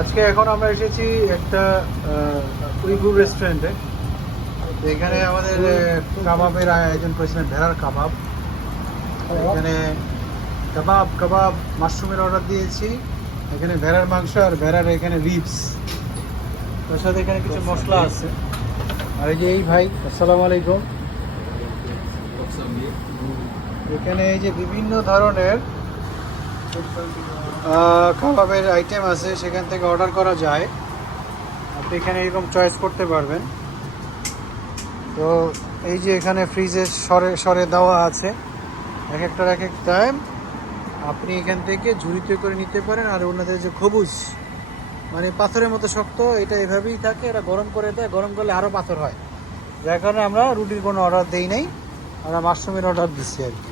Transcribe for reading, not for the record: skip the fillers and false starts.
আজকে এখন আমরা এসেছি একটা উইগুর রেস্টুরেন্টে। এখানে আমাদের কাবাবের আয়োজন করেছিলেন, ভেড়ার কাবাব। এখানে কাবাব কাবাব মাশরুমের অর্ডার দিয়েছি। এখানে ভেড়ার মাংস আর ভেড়ার এখানে রিবস, তার সাথে এখানে কিছু মশলা আছে। আর এই যে এই ভাই, আসসালামু আলাইকুম। এখানে এই যে বিভিন্ন ধরনের কাবাবের আইটেম আছে, সেখান থেকে অর্ডার করা যায়। আপনি এখানে এরকম চয়েস করতে পারবেন। তো এই যে এখানে ফ্রিজের সরে সরে দেওয়া আছে, এক একটার এক এক টাইম। আপনি এখান থেকে ঝুড়িতে করে নিতে পারেন। আর ওনাদের যে খবুজ, মানে পাথরের মতো শক্ত, এটা এভাবেই থাকে। এরা গরম করে দেয়, গরম করলে আরও পাথর হয়। যার কারণে আমরা রুটির কোনো অর্ডার দেই নাই, আমরা মাশরুমের অর্ডার দিচ্ছি আর কি।